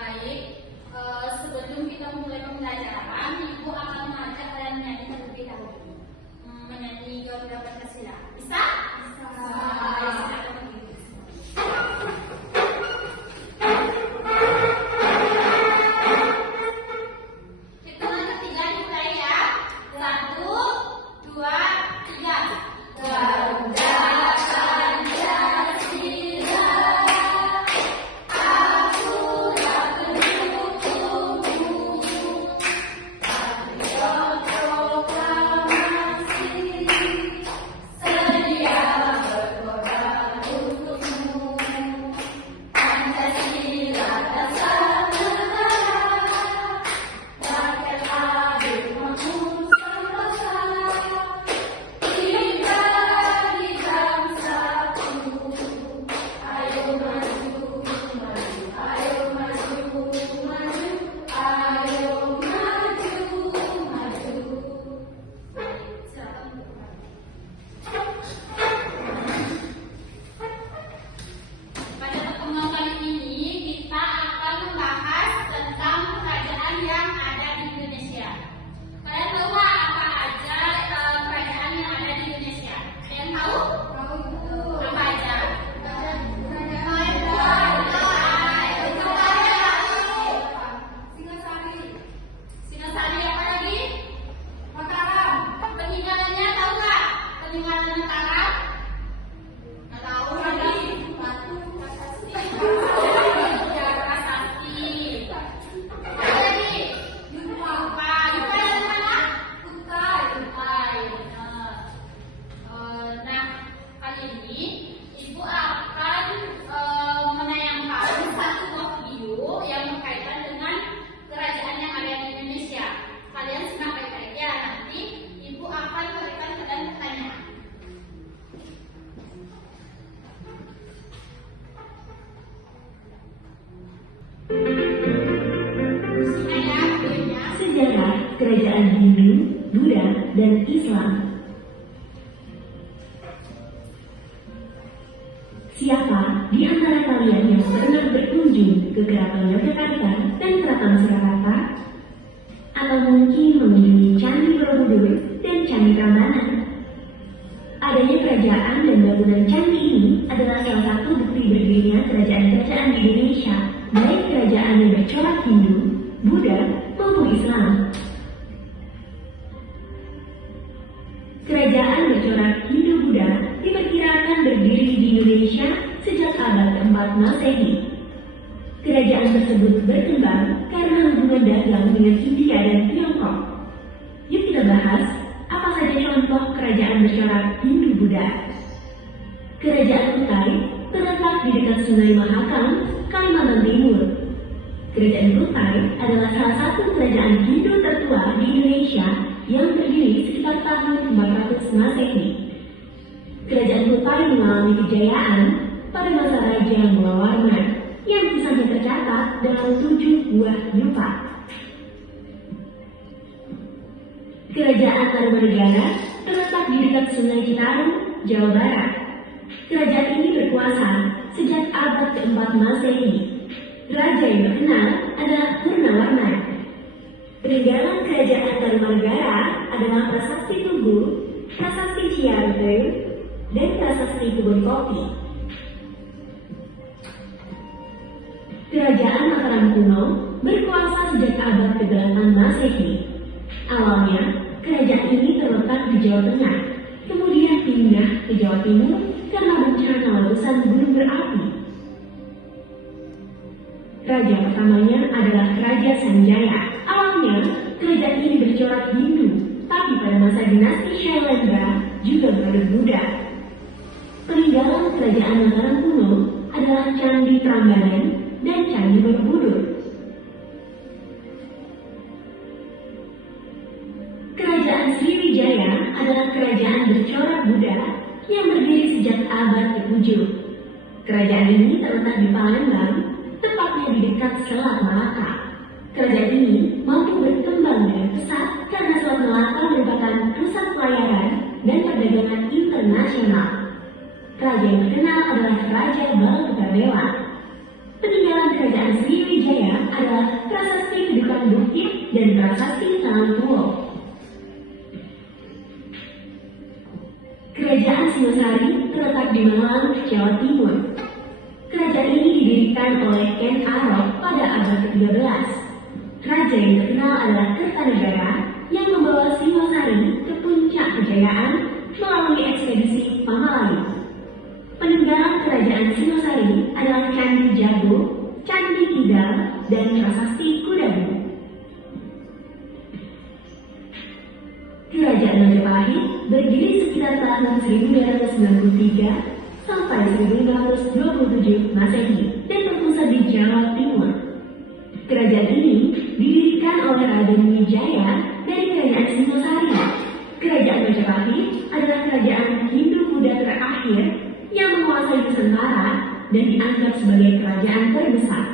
Baik, sebelum kita mulai pembelajaran, Ibu akan mengajak kalian menyanyi terlebih dahulu. Menyanyi Garuda Pancasila. Bisa? Bisa. Silakan berdiri. Hitungan ketiga dimulai ya. 1, 2, 3. Garuda Pancasila, akulah pendukungmu. Patriot proklamasi, sedia berkorban untukmu. Pancasila dasar negara, rakyat adil makmur sentosa. Kita di bangsaku, ayo maju, maju, ayo maju, maju, ayo maju, maju. Silakan berdoa. Pada pertemuan kali ini kita akan membahas tentang kerajaan yang ada di Indonesia. Kalian tahu nggak apa aja kerajaan yang ada di Indonesia? Kalian tahu? Tahu itu. Apa aja? Singasari apa lagi? Mataram. Peninggalannya tahu nggak? Peninggalan Mataram? Nggak tahu lagi. Batu Prasasti. Ya, Prasasti. Apa lagi? Yupa. Yupa yang mana? Kutai. Kutai. Benar. Nah, kali ini Ibu akan menayangkan satu buah video yang berkaitan dengan kerajaan yang ada di Indonesia. Kalian simak baik-baik ya, nanti Ibu akan berikan kalian pertanyaan. Simak ya videonya. Sejarah kerajaan Hindu, Buddha, dan Islam. Siapa di antara kalian yang pernah berkunjung ke Keraton Yogyakarta dan Keraton Surakarta? Atau mungkin mengunjungi Candi Borobudur dan Candi Prambanan? Adanya kerajaan dan bangunan candi ini adalah salah satu bukti berdirinya kerajaan-kerajaan di Indonesia, baik kerajaan yang bercorak Hindu, Buddha, maupun Islam. Kerajaan bercorak Hindu-Buddha diperkirakan berdiri di Indonesia sejak abad ke-4 Masehi. Kerajaan tersebut berkembang karena hubungan dagang dengan India dan Tiongkok. Yuk kita bahas apa saja contoh kerajaan bercorak Hindu-Buddha. Kerajaan Kutai terletak di dekat Sungai Mahakam, Kalimantan Timur. Kerajaan Kutai adalah salah satu kerajaan Hindu tertua di Indonesia yang berdiri sekitar tahun 400 Masehi. Kerajaan Kutai mengalami kejayaan pada masa Raja Mulawarman yang kisahnya tercatat dalam 7 buah yupa. Kerajaan Tarumanegara terletak di dekat Sungai Citarum, Jawa Barat. Kerajaan ini berkuasa sejak abad ke-4 Masehi. Raja yang terkenal adalah Purnawarman. Peninggalan kerajaan Tarumanegara adalah Prasasti Tugu, Prasasti Ciarupe, dan Prasasti Kebun Kopi. Kerajaan Mataram kuno berkuasa sejak abad ke-8 Masehi. Awalnya, kerajaan ini terletak di Jawa Tengah, kemudian pindah ke Jawa Timur karena bencana letusan gunung berapi. Raja pertamanya adalah Raja Sanjaya. Awalnya, kerajaan ini bercorak Hindu, tapi pada masa dinasti Shailendra juga berada Buddha. Peninggalan kerajaan Mataram kuno adalah Candi Prambanan dan Candi Borobudur. Kerajaan Sriwijaya adalah kerajaan bercorak Buddha yang berdiri sejak abad ke-7. Kerajaan ini terletak di Palembang, tepatnya di dekat Selat Malaka. Kerajaan ini mampu berkembang dengan pesat karena Selat Malaka merupakan pusat pelayaran dan perdagangan internasional. Raja yang terkenal adalah Raja Balaputradewa. Peninggalan kerajaan Sriwijaya Prasasti Kedukan Bukit dan Prasasti Tangtuo. Kerajaan Singosari terletak di Malang, Jawa Timur. Kerajaan ini didirikan oleh Ken Arok pada abad ke-13. Raja yang terkenal adalah Kertanegara yang membawa Singosari ke puncak kejayaan melalui ekspedisi Pamalayu. Peninggalan kerajaan Singosari adalah Candi Jago, Candi Kidal, dan Prasasti Kudabu. Kerajaan Majapahit berdiri sekitar tahun 1293 sampai 1527 Masehi dan berpusat di Jawa Timur. Kerajaan ini didirikan oleh Raden Wijaya dari Kerajaan Singosari. Kerajaan Majapahit adalah kerajaan Hindu-Buddha terakhir yang menguasai Nusantara dan dianggap sebagai kerajaan terbesar.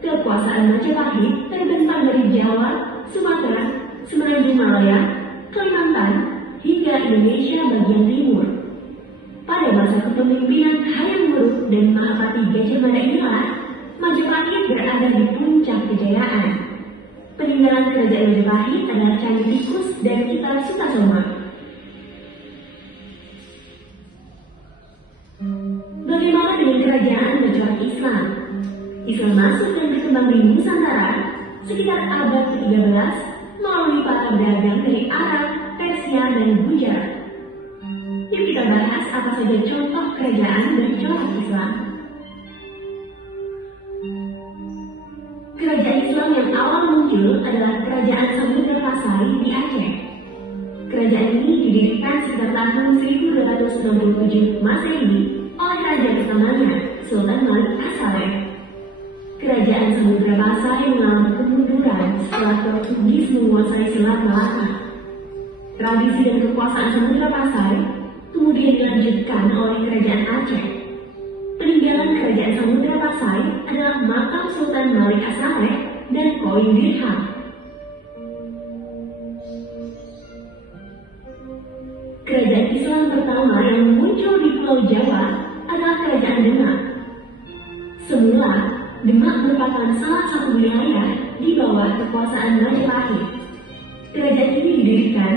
Kekuasaan Majapahit terbentang dari Jawa, Sumatera, Semenanjung Malaya, Kalimantan, hingga Indonesia bagian timur. Pada masa kepemimpinan Hayam Wuruk dan Mahapati Gajah Mada inilah Majapahit berada di puncak kejayaan. Peninggalan kerajaan Majapahit adalah Candi Tikus dan Kitab Sutasoma. Bagaimana dengan kerajaan Majapahit Islam? Islam masuk dan berkembang di Nusantara sekitar abad ke-13 melalui para pedagang dari Arab, Persia, dan Gujarat. Yuk kita bahas apa saja contoh kerajaan bercorak Islam. Kerajaan Islam yang awal muncul adalah Kerajaan Samudra Pasai di Aceh. Kerajaan ini didirikan sekitar tahun 1267 Masehi oleh raja pertamanya, Sultan Malik As-Saleh. Kerajaan Samudra Pasai mengalami kemunduran setelah Portugis menguasai Selat Malaka. Tradisi dan kekuasaan Samudra Pasai kemudian dilanjutkan oleh Kerajaan Aceh. Peninggalan Kerajaan Samudra Pasai adalah makam Sultan Malik As-Saleh dan koin dirham. Kerajaan Islam pertama yang muncul di Pulau Jawa adalah Kerajaan Demak. Semula, Demak merupakan salah satu wilayah di bawah kekuasaan Majapahit. Kerajaan ini didirikan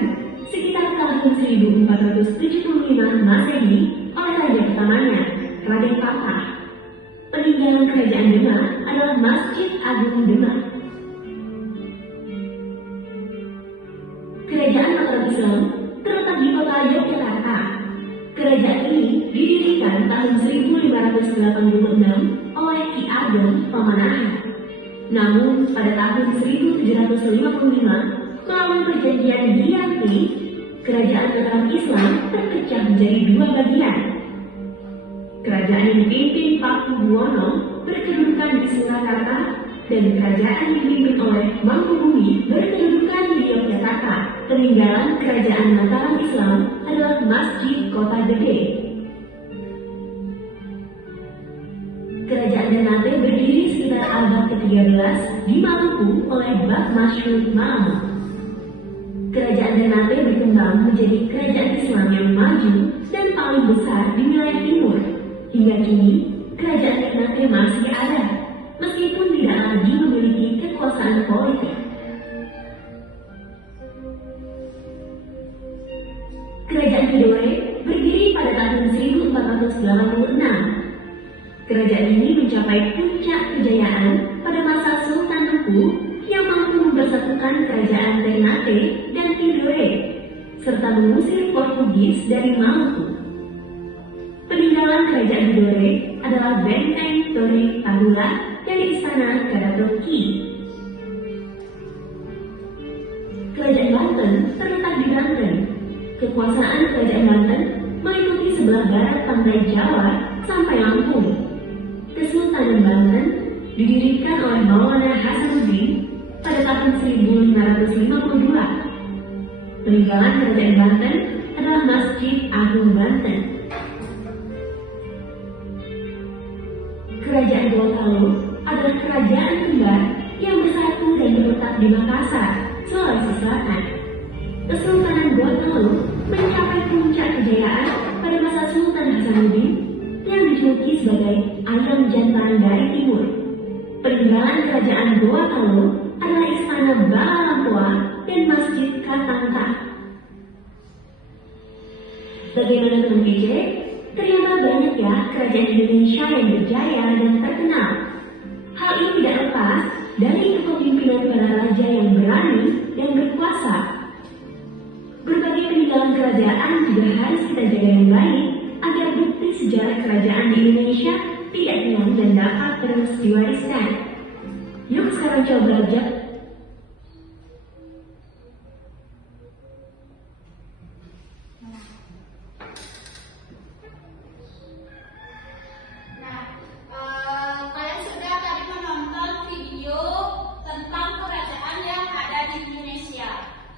sekitar tahun 1475 Masehi oleh raja pertamanya, Raden Patah. Peninggalan Kerajaan Demak adalah Masjid Agung Demak. Kerajaan Mataram Islam terletak di kota Yogyakarta. Kerajaan ini didirikan tahun 1586 oleh Ki Ageng Pamanahan. Namun pada tahun 1755 melalui perjanjian Giyanti, Kerajaan Mataram Islam terpecah menjadi dua bagian. Kerajaan yang dipimpin Pakubuwono berkedudukan di Surakarta dan kerajaan yang dipimpin oleh Mangkubumi berkedudukan di Yogyakarta. Peninggalan Kerajaan Mataram Islam adalah Masjid Kota Gede. Kerajaan Ternate berdiri sekitar abad ke-13 di Maluku oleh Bak Masyur Malang. Kerajaan Ternate berkembang menjadi kerajaan Islam yang maju dan paling besar di wilayah timur. Hingga kini, kerajaan Ternate masih ada, meskipun tidak lagi memiliki kekuasaan politik. Kerajaan Tidore berdiri pada tahun 1486. Kerajaan ini mencapai puncak kejayaan pada masa Sultan Empu yang mampu mempersatukan kerajaan Ternate dan Tidore, serta mengusir Portugis dari Maluku. Peninggalan kerajaan Tidore adalah benteng Torre Tahula dari Istana Kadatoki. Kerajaan Banten terletak di Banten. Kekuasaan Kerajaan Banten meliputi sebelah barat pantai Jawa sampai Lampung. Kesultanan Banten didirikan oleh Maulana Hasanuddin pada tahun 1552. Peninggalan Kerajaan Banten adalah Masjid Agung Banten. Kerajaan Gorontalo adalah kerajaan kembar yang bersatu dan terletak di Makassar, Sulawesi Selatan. Kesultanan Gorontalo mencapai puncak kejayaan pada masa Sultan Hasanuddin yang dijuluki sebagai ayam jantan dari timur. Peninggalan peninggalan kerajaan Goa Kalu adalah Istana Bala Lampua dan Masjid Katangka. Bagaimana teman PJ? Ternyata banyak ya kerajaan Indonesia yang berjaya dan terkenal. Hal ini tidak lepas dari kepemimpinan para raja yang berani dan berkuasa. Berbagai peninggalan kerajaan juga harus kita jaga yang baik agar bukti sejarah kerajaan di Indonesia tidak hilang dan dapat terus diwariskan. Yuk sekarang coba belajar. Kalian sudah tadi menonton video tentang kerajaan yang ada di Indonesia.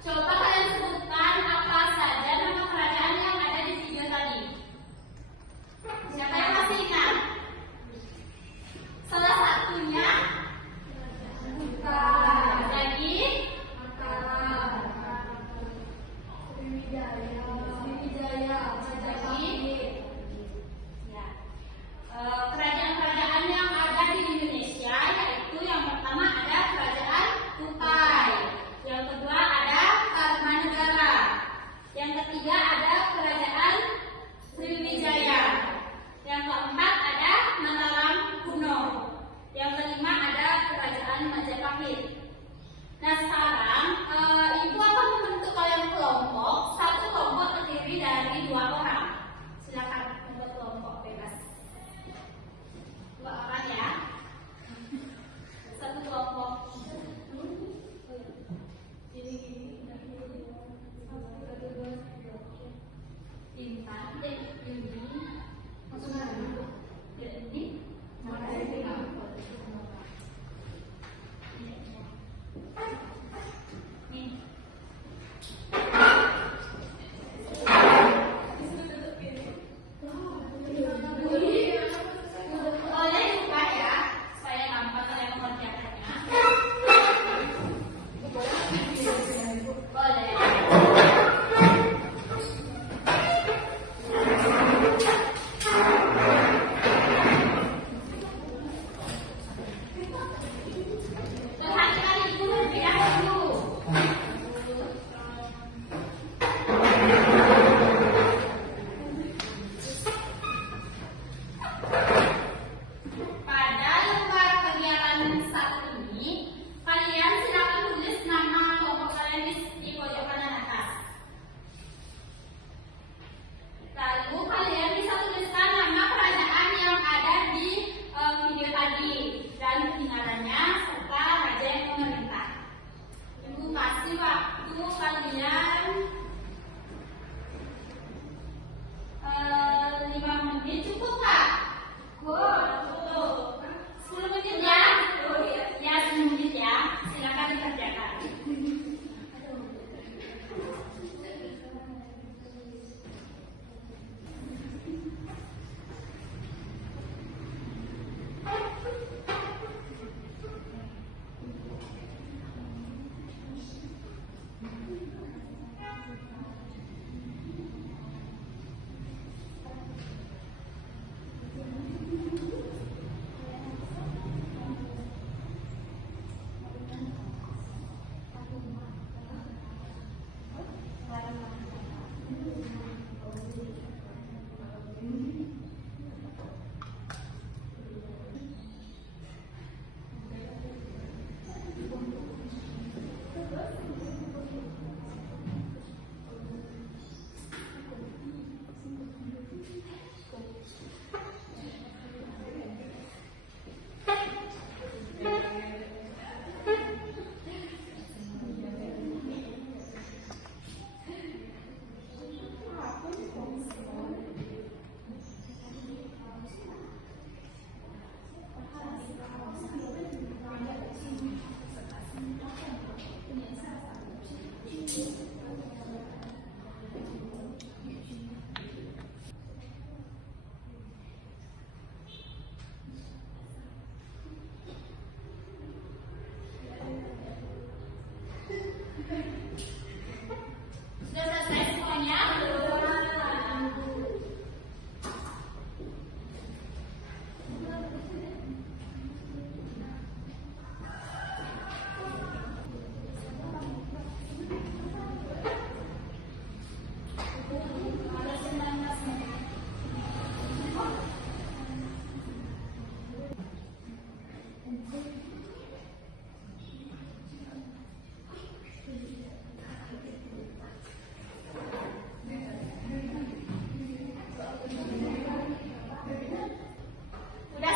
Coba kalian sebutkan apa saja nama kerajaan yang ada di video tadi. Siapa yang masih ingat? Salah satunya bukan. Udah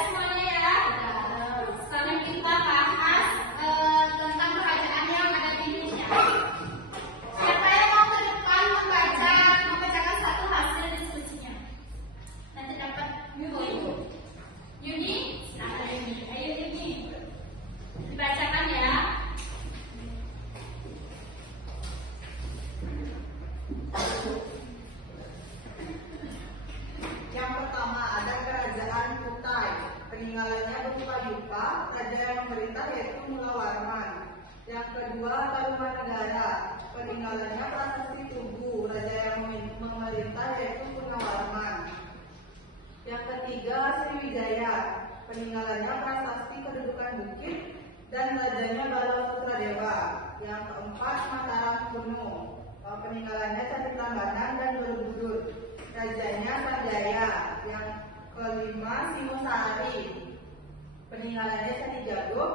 semuanya ya. Sekarang kita bahas tentang kerajaan yang ada di Indonesia. Siapa yang mau ke depan membacakan satu hasil diskusinya? Nanti dapat poin. Yuni, silakan Yuni. Ayo Yuni, dibacakan ya. Yang pertama ada kerajaan Kutai. Peninggalannya berupa Yupa, raja yang memerintah yaitu Mulawarman. Yang kedua Tarumanegara. Peninggalannya Prasasti Tugu, raja yang memerintah yaitu Purnawarman. Yang ketiga Sriwijaya. Peninggalannya Prasasti Kedudukan Bukit dan rajanya Balaputradewa. Yang keempat Mataram Kuno. Peninggalannya Candi Prambanan dan Borobudur. Rajanya Sanjaya. Yang kelima Singosari. Peninggalannya Candi Jago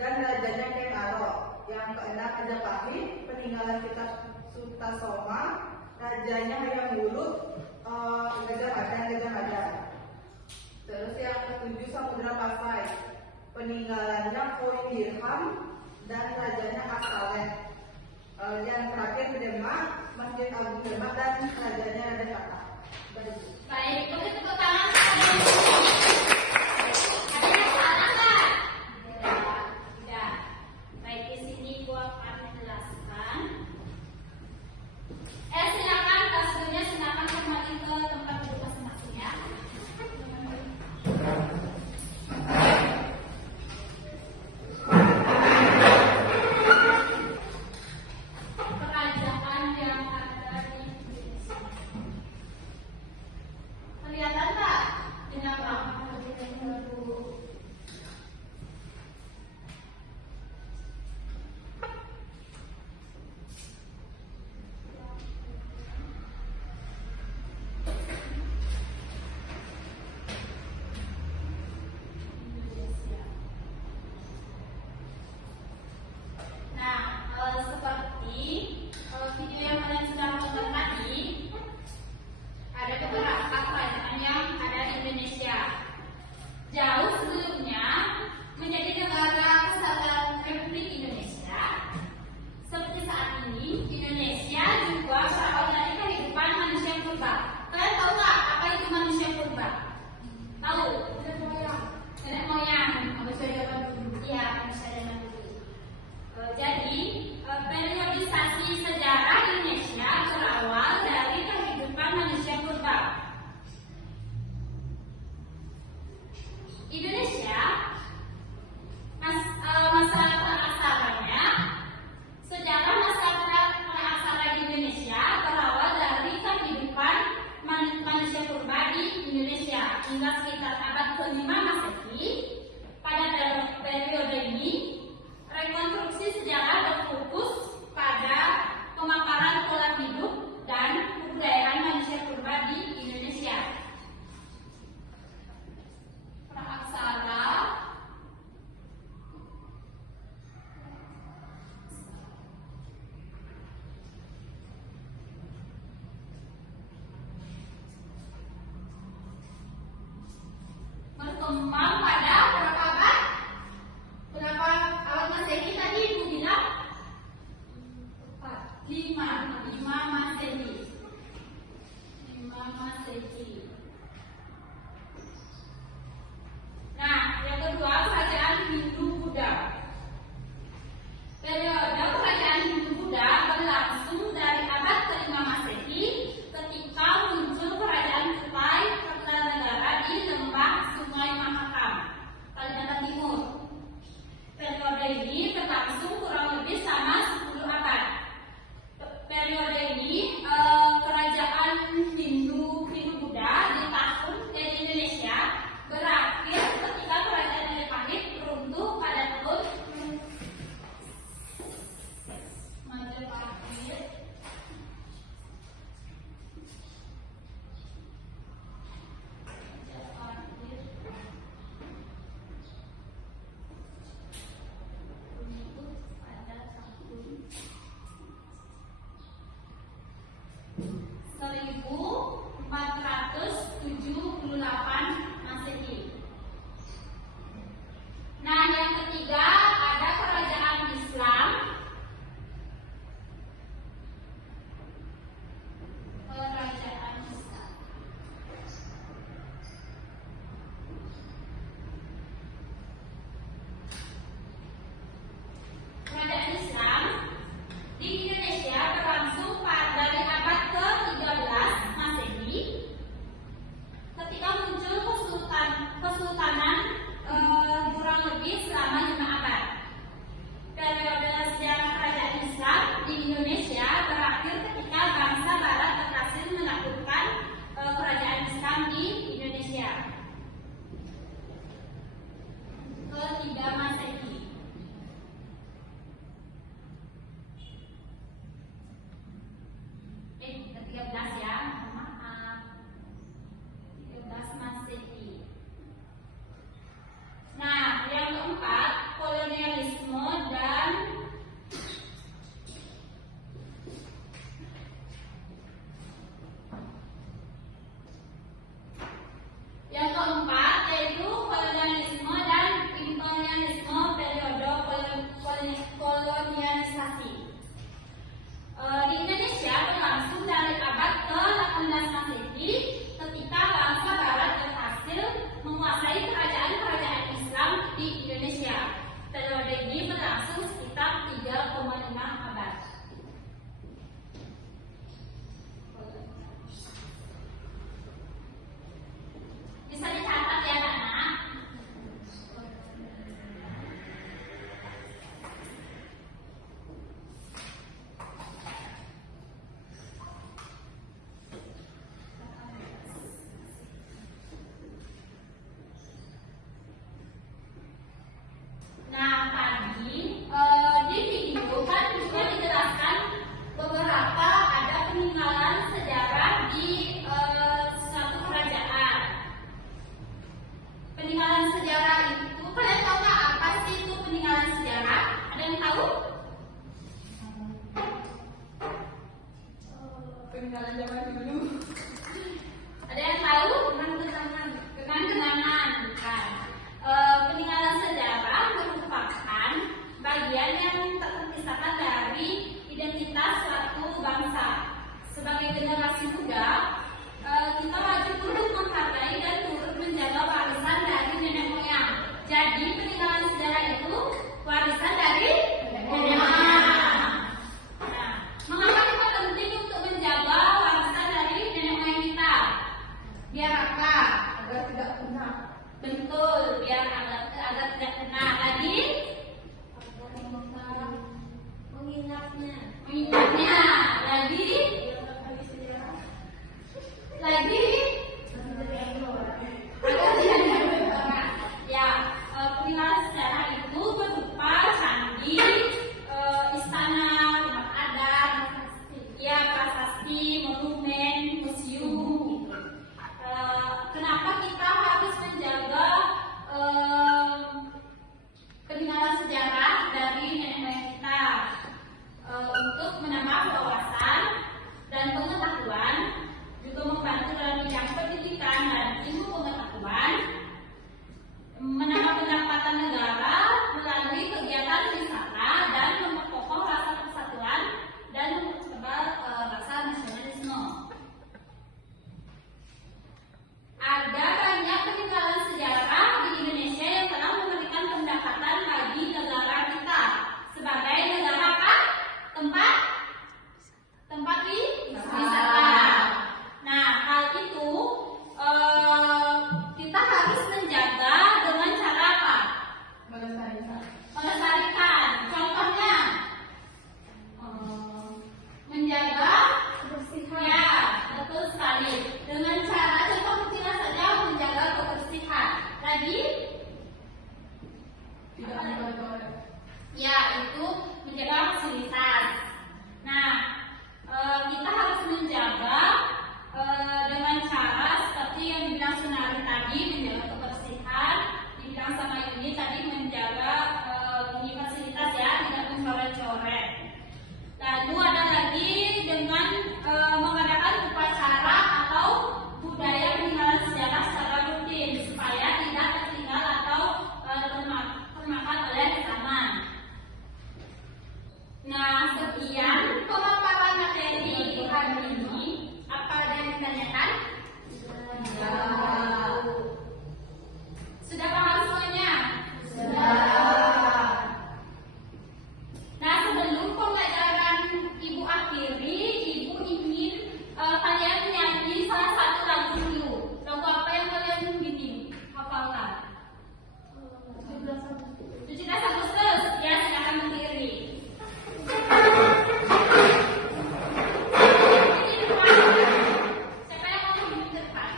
dan rajanya Kekaro. Yang keenam Majapahit. Peninggalan kita Sutasoma. Rajanya Hayam Wuruk, Gajah Mada. Terus yang ketujuh Samudra Pasai. Peninggalannya Koin Dirham dan rajanya Asaleh. Yang terakhir Demak, Masjid Agung Demak dan rajanya Raden Kata. Baik, boleh tepuk tangan. Ada yang salah nggak? Tidak. Baik, di sini gua akan menjelaskan. Silakan kasusnya, silakan kembali ke tempat duduk masing-masing ya. Kerajaan yang ada di Indonesia. Kelihatan nggak? ini berlangsung sekitar 3,5 abad. Bisa dicatat ya anak. Nah, tadi di video kan juga dijelaskan beberapa ada peninggalan sejarah di suatu kerajaan. Peninggalan sejarah itu, kalian tahu nggak apa sih itu peninggalan sejarah? Ada yang tahu? Peninggalan zaman dulu. Ada yang tahu? Kenang-kenangan, bukan. Peninggalan sejarah merupakan bagian yang tak terpisahkan dari identitas suatu bangsa. Sebagai generasi muda, kita wajib turut menghargai dan turut menjaga warisan dari nenek moyang. Jadi peninggalan sejarah itu warisan dari nenek moyang. Nah, mengapa kita penting untuk menjaga warisan dari nenek moyang kita? Biar apa? Agar tidak punah. Betul, biar agar tidak punah. Lagi? Mengingatnya. Lagi? Ya, peninggalan sejarah itu berupa candi, istana, rumah adat, ya prasasti, monumen, museum. Kenapa kita harus menjaga peninggalan sejarah dari nenek moyang kita? Untuk menambah wawasan dan pengetahuan, juga membantu dalam bidang pendidikan dan ilmu pengetahuan, menambah pendapatan negara melalui kegiatan wisata dan memperkokoh rasa persatuan dan mempertebal rasa nasionalisme. Ada banyak peninggalan sejarah di Indonesia yang telah memberikan pendapatan bagi negara kita sebagai negara apa? Tempat wisata. Nah, hal itu kita harus menjaga dengan cara apa? Melestarikan. Contohnya, menjaga kebersihan. Ya, betul sekali. Dengan cara contoh kecil saja menjaga kebersihan. Lagi? Tidak ada toilet. Ya, itu menjaga fasilitas. Nah, kita harus menjaga dengan cara seperti yang dibilang Sunari tadi, menjaga kebersihan. Dibilang sama ini tadi menjaga ini fasilitas ya, tidak mencoret-coret. Lalu ada lagi dengan mengadakan upacara atau budaya peninggalan sejarah secara rutin supaya tidak tertinggal atau termakan oleh zaman. Nah, sekian pemaparan materi hari ini. Apa ada yang ditanyakan? Sudah paham semuanya? Nah, sebelum pembelajaran Ibu akhiri, Ibu ingin kalian menyanyi salah satu lagu dulu. Lagu apa yang kalian ingin hafalkan? 17 Agustus. Ya, silakan berdiri. Siapa yang mau di depan?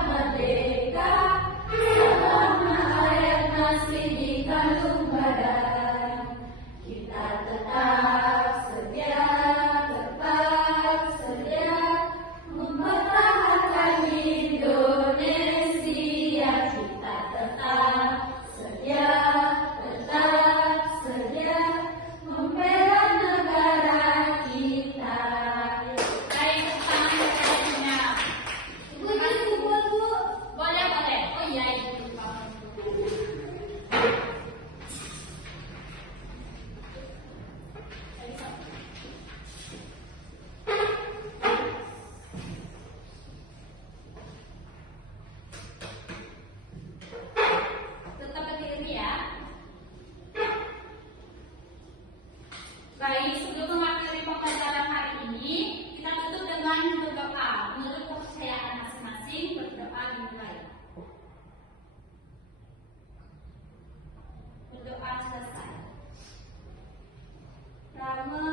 Merdeka, selama ayat masih di berdoa selesai. Rama